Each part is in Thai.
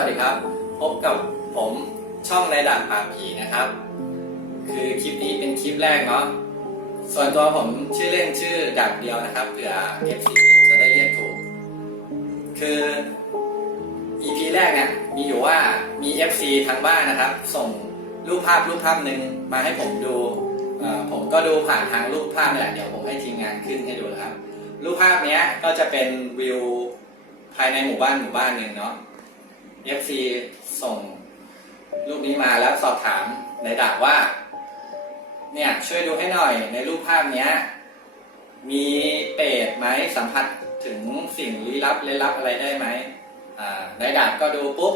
สวัสดีครับ พบกับผมช่องในดาบปาบผีนะครับ คือคลิปนี้เป็นคลิปแรกเนาะ ส่วนตัวผมชื่อเล่นชื่อดาบเดียวนะครับเผื่อ FC จะได้เรียกถูก คือ EP แรกเนี่ยมีอยู่ว่ามี FC ทางบ้านนะครับ ส่งรูปภาพรูปภาพหนึ่งมาให้ผมดู ผมก็ดูผ่านทางรูปภาพนี่แหละเดี๋ยวผมให้ทีมงานขึ้นให้ดูนะครับ รูปภาพเนี้ยก็จะเป็นวิวภายในหมู่บ้านหมู่บ้านหนึ่งเนาะ FC ส่งรูปนี้มาแล้วสอบถามในดาบว่า เนี่ยช่วยดูให้หน่อยในรูปภาพเนี้ย มีเปรตไหมสัมผัสถึงสิ่งลี้ลับเล่นลับอะไรได้ไหมอ่าในดาบก็ดูปุ๊บ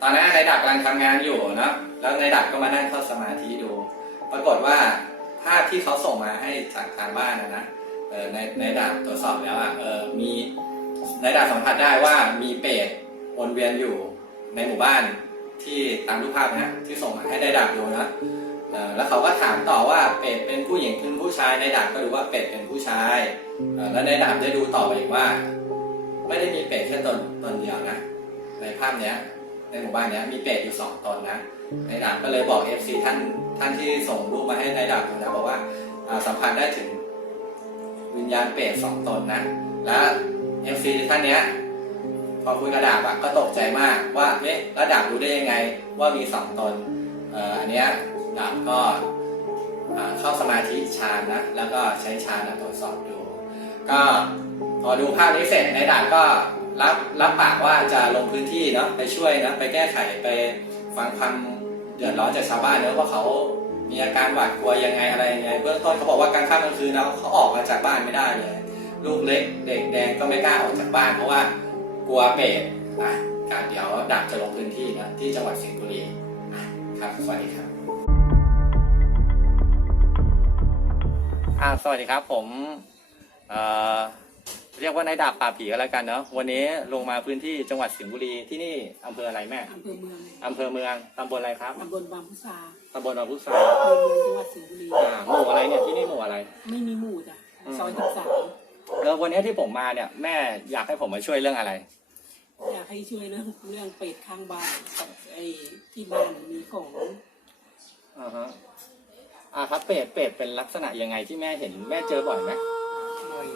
ตอนนั้นในดาบกำลังทำงานอยู่นะแล้วในดาบก็มานั่งเข้าสมาธิดู ปรากฏว่าภาพที่เขาส่งมาให้จากทางบ้านนะนะเออในในดาบตรวจสอบแล้วอะเออมีในดาบสัมผัสได้ว่ามีเปรต วนเวียนอยู่ในหมู่บ้านที่ตามรูปภาพนะที่ส่งมาให้ในดาบดูนะเอ่อแล้วเขาก็ถามต่อว่าเป็ดเป็นผู้หญิงเป็นผู้ชายในดาบก็ดูว่าเป็ดเป็นผู้ชายเอ่อแล้วในดาบได้ดูต่อไปอีกว่า ไม่ได้มีเป็ดแค่ตนตนเดียวนะ ในภาพเนี้ยในหมู่บ้านเนี้ยมีเป็ดอยู่สองตนนะในดาบก็เลยบอก FC ท่านท่านที่ส่งรูปมาให้ในดาบดูนะบอกว่าอ่าสัมผัสได้ถึงวิญญาณเป็ดสองตนนะ และ FC ท่านเนี้ย พอคุยกับดาบอะก็ตกใจมากว่าเอ๊ะแล้วดาบรู้ได้ยังไงว่ามีสองตนเอ่ออันเนี้ยดาบก็เข้าสมาธิฌานนะแล้วก็ใช้ฌานตรวจสอบดูก็พอดูภาพนี้เสร็จในดาบก็รับรับปากว่าจะลงพื้นที่เนาะไปช่วยนะไปแก้ไขไปฟังความเดือดร้อนจากชาวบ้านเนอะว่าเขามีอาการหวาดกลัวยังไงอะไรยังไงเบื้องต้นเขาบอกว่ากลางค่ำกลางคืนนะเขาออกมาจากบ้านไม่ได้เลย ลูกเล็กเด็กแดงก็ไม่กล้าออกจากบ้านเพราะว่า กลัวเปรตอะการเดี๋ยวดาบจะลงพื้นที่นะที่จังหวัดสิงห์บุรีอะครับ สวัสดีครับอ่าสวัสดีครับผมเอ่อเรียกว่านายดาบป่าบผีก็แล้วกันเนาะวันนี้ลงมาพื้นที่จังหวัดสิงห์บุรีที่นี่อำเภออะไรแม่อำเภอเมืองอำเภอเมืองตำบลอะไรครับตำบลบางพุทราตำบลบางพุทราอำเภอเมืองจังหวัดสิงห์บุรี อ่าหมู่อะไรเนี่ยที่นี่หมู่อะไร ไม่มีหมู่จ้ะอืมซอยสิบสาม แล้ววันนี้ที่ผมมาเนี่ยแม่อยากให้ผมมาช่วยเรื่องอะไร อยากให้ช่วยเรื่องเรื่องเป็ดข้างบ้านกับไอ้ที่บ้านมีของอ่าฮะอ่าครับเป็ดเป็ดเป็นลักษณะยังไงที่แม่เห็นแม่เจอบ่อยไหมบ่อย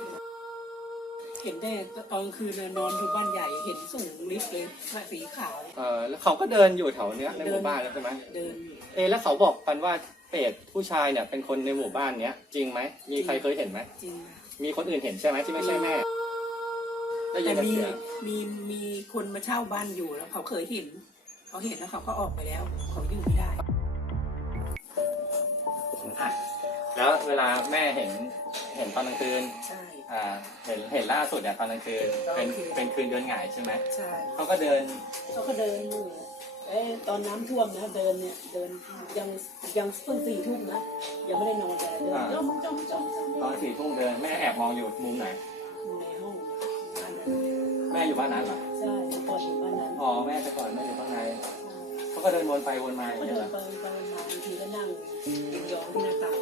เห็นได้ตอนกลางคืนน่ะนอนอยู่บ้านใหญ่เห็นสูงลิฟต์เลยสีขาว เออแล้วเขาก็เดินอยู่แถวเนี้ยในหมู่บ้านแล้วใช่ไหมเดินอยู่เอะแล้วเขาบอกกันว่าเป็ดผู้ชายเนี่ยเป็นคนในหมู่บ้านเนี้ยจริงไหมมีใครเคยเห็นไหมจริงมี คนอื่นเห็นใช่ไหมที่ไม่ใช่แม่ได้ยิแต่นแต่มีเสียงมีมีคนมาเช่าบ้านอยู่แล้วเขาเคยเห็น เขาเห็นแล้วเขาก็ออกไปแล้ว เขาอยู่ไม่ได้ อะแล้วเวลาแม่เห็นเห็นตอนกลางคืนใช่ อ่าเห็นเห็นล่าสุดเนี่ยตอนกลางคืนเป็นตอนกลางคืนเป็นคืนเดือนหงายใช่ไหมใช่เขาก็เดินเขาก็เดินอยู่ เอ้ยตอนน้ำท่วมนะเดินเนี่ยเดินยังยังเพิ่งสี่ทุ่มนะยังไม่ได้นอนแต่เดินจ้องจ้องจ้องจ้องตอนสี่ทุ่มเดินแม่แอบมองอยู่มุมไหนอยู่ในห้องบ้านนั้นแม่อยู่บ้านนั้นเหรอใช่เมื่อก่อนอยู่บ้านนั้นอ๋อแม่แต่ก่อนแม่อยู่ข้างในเขาก็เดินวนไปวนมาอย่างก็เงี้ยเดิเหรนอไปไปมาบางทีก็นั่งยองที่หน้าต่าง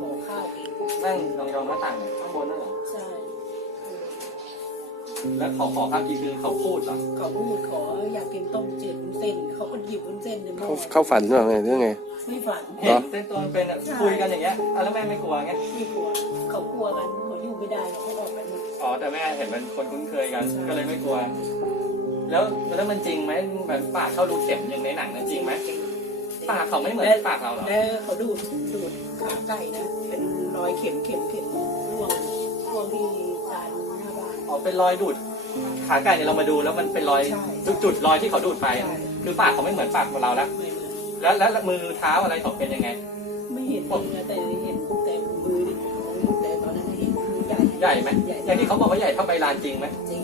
ขอข้าวกินนั่งยองๆหน้าต่างข้างบนนั่นเหรอใช่เออแล้วขอขอครับทีคือเขาพูดเหรอ เขาพูดขออยากกินต้มจืดวุ้น เส้นเขาก็หยิบวุ้นเส้นในหม้อเขาเข้าฝันหรือไงหรือไง ไม่ฝันเห็นเป็นตัวเป็นอะคุยกันอย่างเงี้ยอะแล้วแม่ไม่กลัวไงไม่กลัวเขากลัวกันเขาอยู่ไม่ได้เขาออกกันหมดอ๋อแต่แม่เห็นเป็นคนคุ้นเคยกันก็เลยไม่กลัว แล้วแล้วมันจริงไหมแบบปากเข้าดูเข็มอย่างในหนังนะจริงไหมปากเขาไม่เหมือนปากเราเหรอแล้วเขาดูดดูดขาไก่นะเป็นรอยเข็มเข็มเข็มร่วงร่วงที่จานหน้าบ้าน อ๋อเป็นรอยดูด ขาไก่เนี่ยเรามาดูแล้วมันเป็นรอยใช่ จุดจุดๆรอยที่เขาดูดไป ใช่ คือปากเขาไม่เหมือนปากของเราแล้ว ไม่เหมือนแล้วแล้วมือเท้าอะไรเขาเป็นยังไง ไม่เห็นมือนะแต่เห็นแต่มือนี่แต่ตอนนั้นเห็นมือใหญ่ใหญ่ไหมอย่างที่เขาบอกว่าใหญ่เท่าใบลานจริงไหมจริง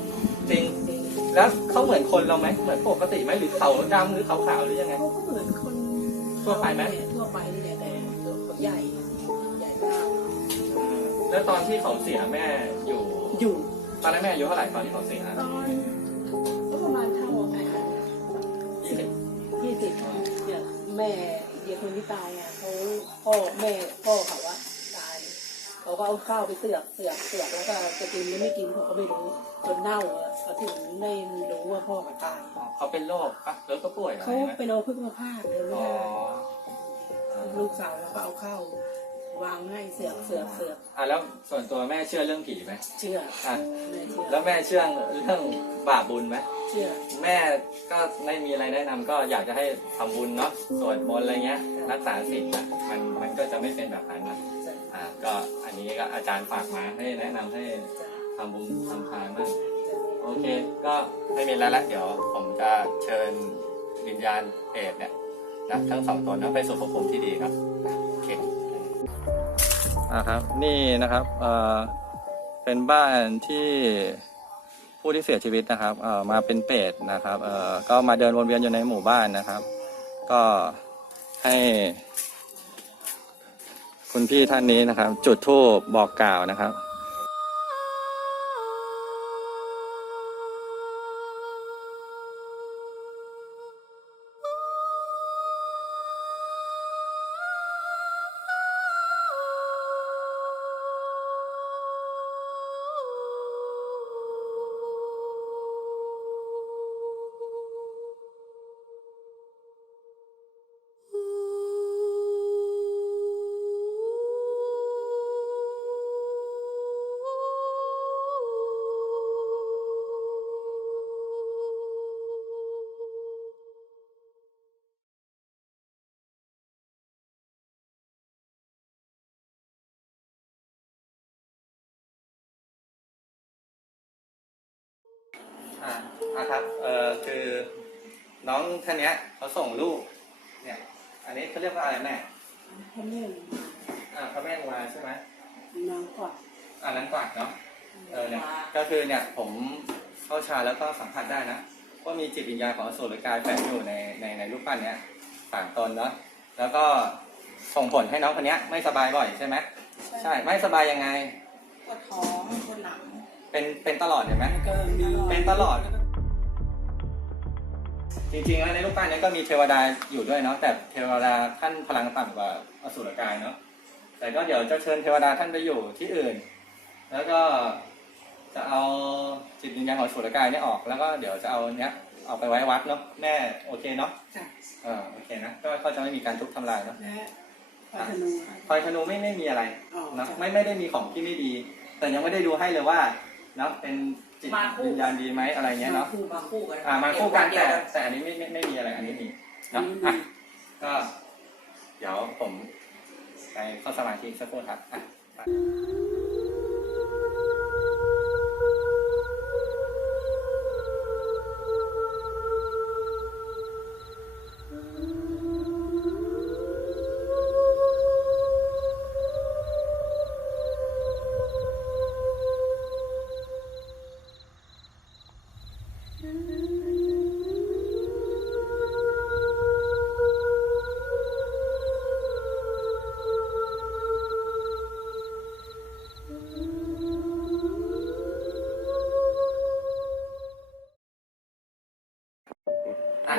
จริง จริงแล้วเขาเหมือนคนเราไหมเหมือนปกติไหมหรือเขาดำหรือขาวๆหรือยังไง เขาก็เหมือนคนทั่วไปไหม ทั่วไปนี่แหละแต่ตัวเขาใหญ่ใหญ่มากอืมแล้วตอนที่เขาเสียแม่อยู่ อยู่ตอนนั้นแม่อายุเท่าไหร่ตอนที่เขาเสียตอนก็ประมาณเท่าไอ้ แม่เดียคนที่ตายอะเขาพ่อแม่พ่อเขาอะตายเขาก็เอาข้าวไปเสือกเสือกเสือกแล้วก็จะกินหรือไม่กินเขาก็ไม่รู้จนเน่าอะก็ถึงได้รู้ว่าพ่อเขาตายอ๋อเขาเป็นโรคปะหรือก็ป่วยอะไรเขาไหมเป็นเอาพึ่งมาพาดเลยไม่อ๋อได้อ่าลูกสาวแล้วก็เอาเข้า วางให้เสือกเสือกเสือกอะแล้วส่วนตัวแม่เชื่อเรื่องผีไหมเชื่ออะแม่เชื่อแล้วแม่เชื่อเรื่องบาปบุญไหมเชื่อแม่ก็ไม่มีอะไรแนะนำก็อยากจะให้ทำบุญเนาะสวดมนต์อะไรเงี้ย รักษาศีลนะมันมันก็จะไม่เป็นแบบนั้นนะอ่าก็อันนี้ก็อาจารย์ฝากมาให้แนะนำให้ทำบุญทำทานบ้างโอเค ก็ไม่มีแล้วละเดี๋ยวผมจะเชิญวิญญาณเปรตเนี่ยนะทั้งสองตนนะไปสู่ภพภูมิที่ดีครับโอ เคอ่าครับ นี่นะครับเอ่อเป็นบ้านที่ผู้ที่เสียชีวิตนะครับเอ่อมาเป็นเปรตนะครับเอ่อก็มาเดินวนเวียนอยู่ในหมู่บ้านนะครับ ก็ให้ คุณพี่ท่านนี้นะครับ จุดธูปบอกกล่าวนะครับ อ่าอะครับ เอ่อคือน้องท่านเนี้ยเขาส่งรูปเนี่ย อันนี้เขาเรียกว่าอะไรแม่พ่อแม่อ่าพระแม่อุมาใช่ไหมนางกวักอันนั้นกวาดเนาะเออเนี่ยก็คือเนี่ยผมเข้าฌานแล้วก็สัมผัสได้นะว่ามีจิตวิญญาณของอสูรกายแฝงอยู่ในในในรูปปั้นเนี้ยสามตนเนาะแล้วก็ส่งผลให้น้องคนเนี้ยไม่สบายบ่อยใช่ไหมใช่ไม่สบายยังไงปวดท้องปวดหลัง เป็นเป็นตลอดเห็นไหมก็มีเป็นตลอด จริงๆแล้วในรูปปั้นเนี้ก็มีเทวดาอยู่ด้วยเนาะแต่เทวดาท่านพลังต่ำกว่าอสุรกายเนาะแต่ก็เดี๋ยวจะเชิญเทวดาท่านไปอยู่ที่อื่น แล้วก็จะเอาจิตวิญญาณของอสุรกายเนี่ยออก แล้วก็เดี๋ยวจะเอาเนี้ยเอาไปไว้วัดเนาะแม่โอเคเนาะจ้ะเออโอเคนะก็ก็จะไม่มีการทุบทำลายเนาะและพระธนูพลอยธนูไม่ไม่มีอะไรอ๋อเนาะจ้ะไม่ไม่ได้มีของที่ไม่ดี แต่ยังไม่ได้ดูให้เลยว่า เนาะเป็นจิตวิญญาณดีไหมอะไรเงี้ยเนาะคู่มาคู่กันอ่ามาคู่กันเดีแต่ยวแต่อันนี้ไม่ไม่ไม่มีอะไรอันนี้มีเนาะอะก็ เดี๋ยวผมไปเข้าสมาธิสักครู่ครับอะ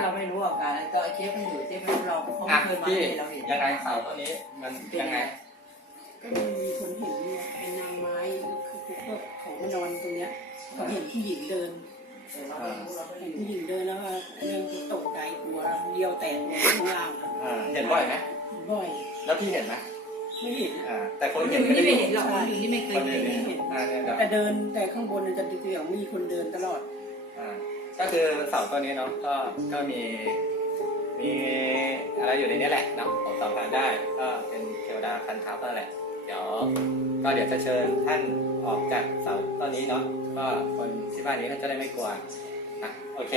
เราไม่รู้อาการก็ไอ้เจ๊มันอยู่เจ๊ไม่รู้เราเขาอะไม่เคยมาพี่ให้เราเห็นยังไงเสาต้นนี้ มันยังไง ก็มีคนเห็นเนี่ยเป็นนางไม้คือพวกของมานอนตรงเนี้ยเขาเห็นผู้หญิงเดินแต่เราไม่รู้เราไม่เห็นรู้ผู้หญิงเดินแล้วก็เริ่มตกใจกลัวเดียวแตกเลยข้างล่างอะอ่าเห็นบ่อยไหมบ่อย แล้วพี่เห็นไหมไม่เห็นอ่าแต่คคนนเห็อื่นนไม่นี่ได้ไม่เห็นหรอกคนอื่นนี่ไม่เคคยนเห็อื่นนเห็นอ่าเนี่ยเดี๋ยวแต่เดินแต่ข้างบนมันจะเสียงมีคนเดินตลอดอ่า ก็คือเสาตัวนี้เนาะก็ก็มีมีอะไรอยู่ในนี้แหละเนาะผมสัมผัสได้ก็เป็นเทวดาพันทัพนั่นแหละ เดี๋ยวก็เดี๋ยวจะเชิญท่านออกจากเสาต้นนี้เนาะก็คนที่บ้านนี้ท่านจะได้ไม่กลัวนะโอเค